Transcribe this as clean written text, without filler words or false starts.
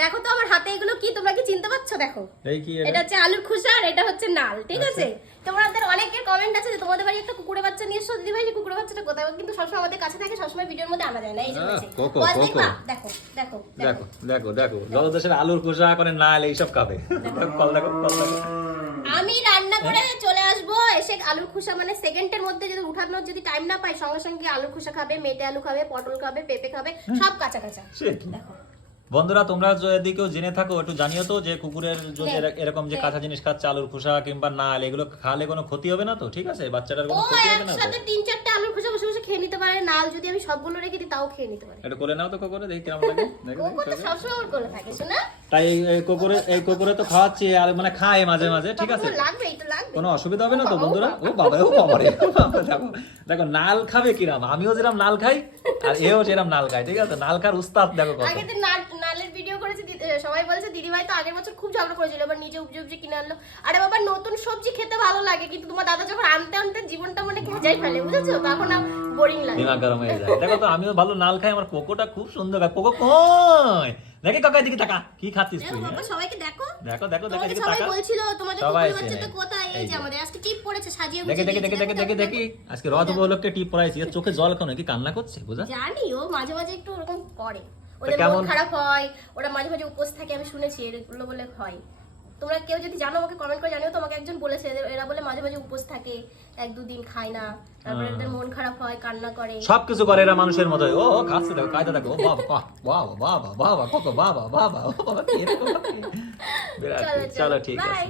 দেখো তো আমার হাতে এগুলো কি, তোমরা কি চিনতে পারছো? দেখো এটা হচ্ছে আলুর খোসা আর এটা হচ্ছে নাল, ঠিক আছে? তোমাদের অনেকের কমেন্ট আছে যে তোমাদের বাড়ি একটা কুকুরের বাচ্চা নিয়ে এসো দিদি ভাই, যে কুকুরের বাচ্চাটা কোথায়? কিন্তু সবসময় আমাদের কাছে থাকে, সবসময় ভিডিওর মধ্যে আনা যায় না, এই জন্য দেখো দেখো দেখো দেখো দেখো জলদেশের আলুর খোসা করে নাল এইসব খাবে। কল দেখো কল দেখো। আমি রান্না করে চলে আসবো, এসে আলুর খোসা মানে সেকেন্ডের মধ্যে যদি উঠানোর যদি টাইম না পাই, সঙ্গে সঙ্গে আলুর খোসা খাবে, মেটে আলু খাবে, পটল খাবে, পেঁপে খাবে, সব কাঁচা কাঁচা। দেখো বন্ধুরা তোমরা যদি কেউ জেনে থাকো একটু জানিও তো, যে কুকুরের যদি এরকম যে কাঁচা জিনিস খাচ্ছে, আলুর খোসা কিংবা নাল, এগুলো খালে কোনো ক্ষতি হবে না তো? ঠিক আছে, বাচ্চাটার কোনো ক্ষতি হবে না তো? একসাথে 3-4টা আলুর খোসা বসে বসে খেয়ে নিতে পারে, নাল যদি আমি সবগুলো রেখে দিই তাও খেয়ে নিতে পারে। এটা করে নাও তো কোকরে, দেখি কেমন লাগে। কোকো তো সবসময় ওর কোলে থাকে, শোনা? তাই এই কোকরে তো খাওয়াচ্ছি, আর মানে খায় মাঝে মাঝে, ঠিক আছে? লাগবে, এটা লাগবে, কোনো অসুবিধা হবে না তো বন্ধুরা? ও বাবা, ও বাবা রে, দেখো দেখো নাল খাবে কিরাম, আমিও যেরকম নাল খাই আর এও যেরকম নাল খায়, ঠিক আছে? নাল খার উস্তাদ দেখো কত। আগে তো নালের ভিডিও করেছে, সবাই বলছে দিদি ভাই তো আগের বছর খুব ঝগড়া করেছিল, এবার নিজে উপজে কিনে আনলো। আরে বাবা, নতুন সবজি খেতে ভালো লাগে, কিন্তু তোমার দাদা যখন আনতে আনতে জীবনটা মানে ভেজাই ফেলে, বুঝেছো? তখন আর বোরিং লাগে, দিমাগ গরম হয়ে যায়। দেখো তো আমিও ভালো নাল খাই, আমার কোকোটা খুব সুন্দর খায়। কোকো কই দেখি, কাকার দিকে তাকা, কি খাচ্ছিস তুই? বাবা সবাইকে দেখো দেখো দেখো দেখো এদিকে সবাই তাকা। বলছিল তোমাদের সবাই কুকুর বাচ্চাটা কোথায়, এই যে আমাদের আজকে টিপ পড়েছে, সাজিয়ে দেখি দেখি দেখি দেখি দেখি দেখি আজকে রথ উপলক্ষে টিপ পরাইছি, এর চোখে জল কেন, কি কান্না করছে বুঝা? জানি ও মাঝে মাঝে একটু ওরকম করে, ওদের মন খারাপ হয়, ওরা মাঝে মাঝে উপোস থাকে, আমি শুনেছি এগুলো বলে হয়। তোমরা কেউ যদি জানো আমাকে কমেন্ট করে জানিও। তোমাকে একজন বলেছে এরা বলে মাঝে মাঝে উপোস থাকে, 1-2 দিন খায় না, তারপরে এদের মন খারাপ হয়, কান্না করে, সবকিছু করে এরা মানুষের মতো। ও খাচ্ছে দেখো, কায়দা দেখো, বাবা বাবা বাবা বাবা কোকো বাবা বাবা, ও বাবা কি এরকম? চলো ঠিক আছে।